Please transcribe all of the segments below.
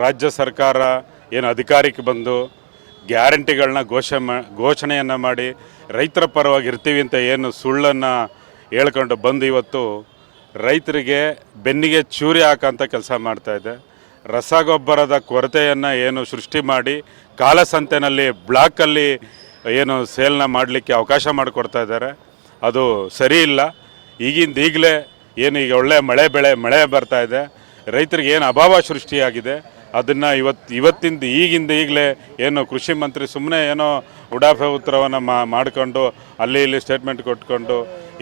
ರಾಜ್ಯ ಸರ್ಕಾರ ಏನು ಅಧಿಕಾರಕ್ಕೆ ಬಂದು ಗ್ಯಾರಂಟಿಗಳನ್ನ ಘೋಷ ಘೋಷಣೆಯನ್ನು ಮಾಡಿ ರೈತರ ಪರವಾಗಿ ಇರ್ತೀವಿ ಅಂತ ಏನು ಸುಳ್ಳನ್ನು ಹೇಳ್ಕೊಂಡು ಬಂದು ಇವತ್ತು ರೈತರಿಗೆ ಬೆನ್ನಿಗೆ ಚೂರಿ ಹಾಕೋಂಥ ಕೆಲಸ ಮಾಡ್ತಾ ಇದೆ. ರಸಗೊಬ್ಬರದ ಕೊರತೆಯನ್ನು ಏನು ಸೃಷ್ಟಿ ಮಾಡಿ ಕಾಲಸಂತೆನಲ್ಲಿ ಬ್ಲಾಕಲ್ಲಿ ಏನು ಸೇಲ್ನ ಮಾಡಲಿಕ್ಕೆ ಅವಕಾಶ ಮಾಡಿಕೊಡ್ತಾ ಇದ್ದಾರೆ. ಅದು ಸರಿ ಇಲ್ಲ. ಈಗಿಂದ ಈಗಲೇ ಏನು ಈಗ ಒಳ್ಳೆ ಮಳೆ ಬೆಳೆ, ಮಳೆ ಬರ್ತಾ ಇದೆ. ರೈತರಿಗೆ ಏನು ಅಭಾವ ಸೃಷ್ಟಿಯಾಗಿದೆ. ಅದನ್ನು ಇವತ್ತು ಇವತ್ತಿಂದ ಈಗಿಂದ ಈಗಲೇ ಏನು ಕೃಷಿ ಮಂತ್ರಿ ಸುಮ್ಮನೆ ಏನೋ ಉಡಾಫೆ ಉತ್ತರವನ್ನು ಮಾಡಿಕೊಂಡು ಅಲ್ಲಿ ಇಲ್ಲಿ ಸ್ಟೇಟ್ಮೆಂಟ್ ಕೊಟ್ಕೊಂಡು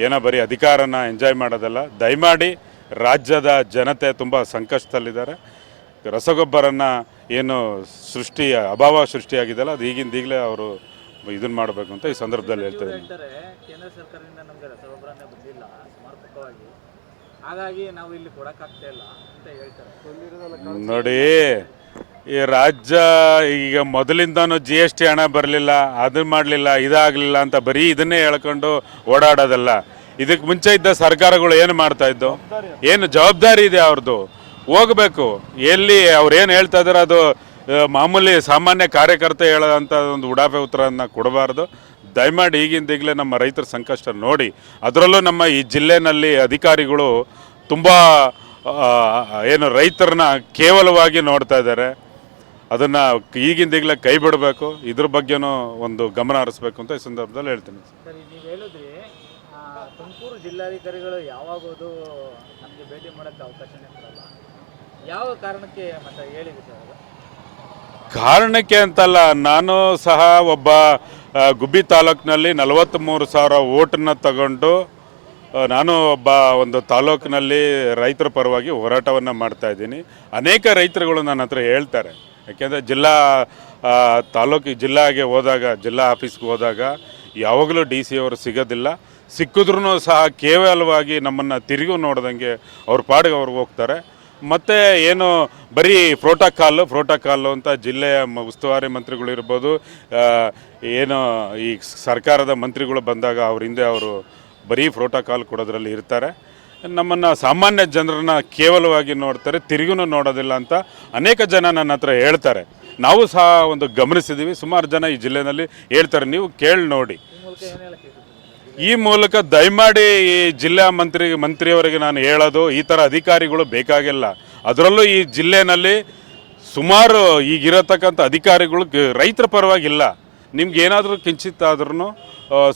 ಏನೋ ಬರೀ ಅಧಿಕಾರನ ಎಂಜಾಯ್ ಮಾಡೋದಲ್ಲ. ದಯಮಾಡಿ ರಾಜ್ಯದ ಜನತೆ ತುಂಬ ಸಂಕಷ್ಟದಲ್ಲಿದ್ದಾರೆ. ರಸಗೊಬ್ಬರನ ಏನು ಸೃಷ್ಟಿ, ಅಭಾವ ಸೃಷ್ಟಿಯಾಗಿದೆಯಲ್ಲ, ಅದು ಈಗಿಂದ ಈಗಲೇ ಅವರು ಇದನ್ನು ಮಾಡಬೇಕು ಅಂತ ಈ ಸಂದರ್ಭದಲ್ಲಿ ಹೇಳ್ತಾ ಹಾಗಾಗಿ ನಾವು ಇಲ್ಲಿ ಇಲ್ಲ. ನೋಡಿ, ಈ ರಾಜ್ಯ ಈಗ ಮೊದಲಿಂದನೂ ಜಿ ಎಸ್ ಟಿ ಹಣ ಬರಲಿಲ್ಲ ಅದು ಮಾಡಲಿಲ್ಲ, ಇದಾಗಲಿಲ್ಲ ಅಂತ ಬರೀ ಇದನ್ನೇ ಹೇಳ್ಕೊಂಡು ಓಡಾಡೋದಲ್ಲ. ಇದಕ್ಕೆ ಮುಂಚೆ ಇದ್ದ ಸರ್ಕಾರಗಳು ಏನು ಮಾಡ್ತಾ ಇದ್ದು? ಏನು ಜವಾಬ್ದಾರಿ ಇದೆ ಅವ್ರದ್ದು ಹೋಗಬೇಕು. ಎಲ್ಲಿ ಅವ್ರು ಏನು ಹೇಳ್ತಾ ಇದಾರೆ ಅದು ಮಾಮೂಲಿ ಸಾಮಾನ್ಯ ಕಾರ್ಯಕರ್ತ ಹೇಳೋದಂಥ ಒಂದು ಉಡಾಫೆ ಉತ್ತರವನ್ನು ಕೊಡಬಾರ್ದು. ದಯಮಾಡಿ ಈಗಿಂದ ಈಗಲೇ ನಮ್ಮ ರೈತರ ಸಂಕಷ್ಟ ನೋಡಿ. ಅದರಲ್ಲೂ ನಮ್ಮ ಈ ಜಿಲ್ಲೆನಲ್ಲಿ ಅಧಿಕಾರಿಗಳು ತುಂಬ ಏನು ರೈತರನ್ನ ಕೇವಲವಾಗಿ ನೋಡ್ತಾ ಇದ್ದಾರೆ. ಅದನ್ನು ಈಗಿಂದ ಈಗಲೇ ಕೈ ಬಿಡಬೇಕು. ಇದ್ರ ಬಗ್ಗೆನೂ ಒಂದು ಗಮನ ಹರಿಸ್ಬೇಕು ಅಂತ ಈ ಸಂದರ್ಭದಲ್ಲಿ ಹೇಳ್ತೀನಿ. ತುಮಕೂರು ಜಿಲ್ಲಾಧಿಕಾರಿಗಳು ಯಾವಾಗೋದು ನಮಗೆ ಭೇಟಿ ಮಾಡೋಕ್ಕೆ ಅವಕಾಶನೇ ಕೊಡಲ್ಲ. ಯಾವ ಕಾರಣಕ್ಕೆ ಮತ್ತೆ ಹೇಳಿದೆ ಸರ್ ಕಾರಣಕ್ಕೆ ಅಂತಲ್ಲ ನಾನು ಸಹ ಒಬ್ಬ ಗುಬ್ಬಿ ತಾಲೂಕಿನಲ್ಲಿ ನಲವತ್ತ್ಮೂರು ಸಾವಿರ ಓಟನ್ನ ತಗೊಂಡು ನಾನು ಒಬ್ಬ ಒಂದು ತಾಲೂಕಿನಲ್ಲಿ ರೈತರ ಪರವಾಗಿ ಹೋರಾಟವನ್ನು ಮಾಡ್ತಾ ಇದ್ದೀನಿ. ಅನೇಕ ರೈತರುಗಳು ನನ್ನ ಹತ್ರ ಹೇಳ್ತಾರೆ. ಯಾಕೆಂದರೆ ಜಿಲ್ಲಾ ತಾಲೂಕಿಗೆ ತಾಲೂಕು ಜಿಲ್ಲಾಗೆ ಹೋದಾಗ, ಜಿಲ್ಲಾ ಆಫೀಸ್ಗೆ ಹೋದಾಗ ಯಾವಾಗಲೂ ಡಿ ಸಿ ಅವರು ಸಿಗೋದಿಲ್ಲ. ಸಿಕ್ಕಿದ್ರೂ ಸಹ ಕೇವಲವಾಗಿ ನಮ್ಮನ್ನು ತಿರುಗಿ ನೋಡ್ದಂಗೆ ಅವ್ರ ಪಾಡಿಗೆ ಅವ್ರಿಗೆ ಹೋಗ್ತಾರೆ. ಮತ್ತು ಏನು ಬರೀ ಪ್ರೋಟೋಕಾಲು ಪ್ರೋಟೋಕಾಲು ಅಂತ ಜಿಲ್ಲೆಯ ಉಸ್ತುವಾರಿ ಮಂತ್ರಿಗಳಿರ್ಬೋದು ಏನು ಈ ಸರ್ಕಾರದ ಮಂತ್ರಿಗಳು ಬಂದಾಗ ಅವ್ರ ಹಿಂದೆ ಅವರು ಬರೀ ಪ್ರೋಟೋಕಾಲ್ ಕೊಡೋದ್ರಲ್ಲಿ ಇರ್ತಾರೆ. ನಮ್ಮನ್ನು ಸಾಮಾನ್ಯ ಜನರನ್ನ ಕೇವಲವಾಗಿ ನೋಡ್ತಾರೆ, ತಿರುಗಿನೂ ನೋಡೋದಿಲ್ಲ ಅಂತ ಅನೇಕ ಜನ ನನ್ನ ಹತ್ರ ಹೇಳ್ತಾರೆ. ನಾವು ಸಹ ಒಂದು ಗಮನಿಸಿದ್ದೀವಿ ಸುಮಾರು ಜನ ಈ ಜಿಲ್ಲೆಯಲ್ಲಿ ಹೇಳ್ತಾರೆ, ನೀವು ಕೇಳಿ ನೋಡಿ. ಈ ಮೂಲಕ ದಯಮಾಡಿ ಈ ಜಿಲ್ಲಾ ಮಂತ್ರಿ, ಮಂತ್ರಿಯವರಿಗೆ ನಾನು ಹೇಳೋದು, ಈ ಥರ ಅಧಿಕಾರಿಗಳು ಬೇಕಾಗಿಲ್ಲ. ಅದರಲ್ಲೂ ಈ ಜಿಲ್ಲೆಯಲ್ಲಿ ಸುಮಾರು ಈಗಿರತಕ್ಕಂಥ ಅಧಿಕಾರಿಗಳು ರೈತರ ಪರವಾಗಿಲ್ಲ. ನಿಮ್ಗೆ ಏನಾದರೂ ಕಿಂಚಿತ್ ಆದ್ರೂ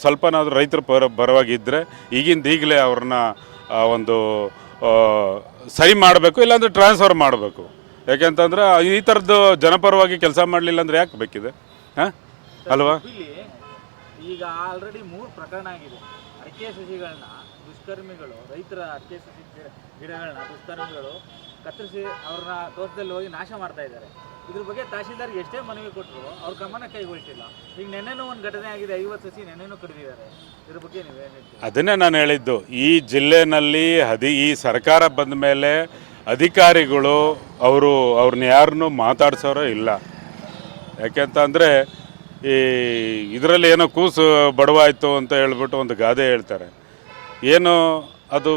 ಸ್ವಲ್ಪನಾದರೂ ರೈತರ ಪರ ಪರವಾಗಿದ್ದರೆ ಈಗಿಂದ ಈಗಲೇ ಅವ್ರನ್ನ ಒಂದು ಸರಿ ಮಾಡಬೇಕು, ಇಲ್ಲಾಂದರೆ ಟ್ರಾನ್ಸ್ಫರ್ ಮಾಡಬೇಕು. ಯಾಕೆಂತಂದ್ರೆ ಈ ಥರದ್ದು ಜನಪರವಾಗಿ ಕೆಲಸ ಮಾಡಲಿಲ್ಲ ಅಂದರೆ ಯಾಕೆ ಬೇಕಿದೆ? ಹಾಂ? ಅಲ್ವಾ? ಈಗ ಆಲ್ರೆಡಿ ಮೂರು ಪ್ರಕರಣ ಆಗಿದೆ. ಅಡಿಕೆ ಸಸಿಗಳನ್ನ ದುಷ್ಕರ್ಮಿಗಳು, ರೈತರ ಅಡಿಕೆ ಸಸಿ ಗಿಡ- ಗಿಡಗಳನ್ನ ದುಷ್ಕರ್ಮಿಗಳು ಕತ್ತರಿಸಿ ಅವ್ರನ್ನ ತೋಟದಲ್ಲಿ ಹೋಗಿ ನಾಶ ಮಾಡ್ತಾ ಇದ್ದಾರೆ. ಇದ್ರ ಬಗ್ಗೆ ತಹಶೀಲ್ದಾರ್ಗೆ ಎಷ್ಟೇ ಮನವಿ ಕೊಟ್ಟರು ಅವ್ರ ಗಮನ ಕೈಗೊಳ್ತಿಲ್ಲ. ಈಗ ನೆನ್ನೆನೂ ಒಂದು ಘಟನೆ ಆಗಿದೆ, ಐವತ್ತು ಸಸಿ ನೆನ್ನೆನೂ ಕಡಿದಿದ್ದಾರೆ. ಇದ್ರ ಬಗ್ಗೆ ನೀವೇನು ಅದನ್ನೇ ನಾನು ಹೇಳಿದ್ದು, ಈ ಜಿಲ್ಲೆನಲ್ಲಿ ಅದಿ ಈ ಸರ್ಕಾರ ಬಂದ ಮೇಲೆ ಅಧಿಕಾರಿಗಳು ಅವರು ಅವ್ರನ್ನ ಯಾರನ್ನೂ ಮಾತಾಡ್ಸೋರೋ ಇಲ್ಲ. ಯಾಕೆಂತಂದರೆ ಈ ಇದರಲ್ಲಿ ಏನೋ ಕೂಸು ಬಡವಾಯಿತು ಅಂತ ಹೇಳ್ಬಿಟ್ಟು ಒಂದು ಗಾದೆ ಹೇಳ್ತಾರೆ. ಏನು ಅದು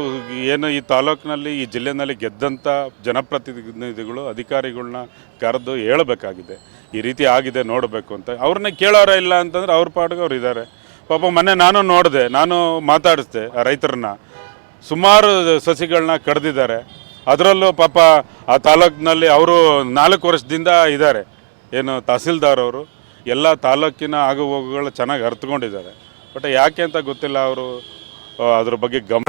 ಏನು ಈ ತಾಲೂಕಿನಲ್ಲಿ, ಈ ಜಿಲ್ಲೆನಲ್ಲಿ ಗೆದ್ದಂಥ ಜನಪ್ರತಿನಿಧಿಗಳು ಅಧಿಕಾರಿಗಳನ್ನ ಕರೆದು ಹೇಳಬೇಕಾಗಿದೆ. ಈ ರೀತಿ ಆಗಿದೆ, ನೋಡಬೇಕು ಅಂತ. ಅವ್ರನ್ನ ಕೇಳೋರ ಇಲ್ಲ ಅಂತಂದ್ರೆ ಅವ್ರ ಪಾಡಿಗೆ ಅವ್ರು ಇದ್ದಾರೆ. ಪಾಪ ಮೊನ್ನೆ ನಾನು ನೋಡಿದೆ, ನಾನು ಮಾತಾಡಿಸ್ದೆ ಆ ರೈತರನ್ನ. ಸುಮಾರು ಸಸಿಗಳನ್ನ ಕಡ್ದಿದ್ದಾರೆ. ಅದರಲ್ಲೂ ಪಾಪ ಆ ತಾಲೂಕಿನಲ್ಲಿ ಅವರು ನಾಲ್ಕು ವರ್ಷದಿಂದ ಇದ್ದಾರೆ. ಏನು ತಹಸೀಲ್ದಾರ್ ಅವರು. ಎಲ್ಲ ತಾಲೂಕಿನ ಆಗು ಹೋಗುಗಳು ಚೆನ್ನಾಗಿ ಅರ್ಥಕೊಂಡಿದ್ದಾರೆ ಬಟ್ ಯಾಕೆ ಅಂತ ಗೊತ್ತಿಲ್ಲ ಅವರು. ಅದ್ರ ಬಗ್ಗೆ ಗಮ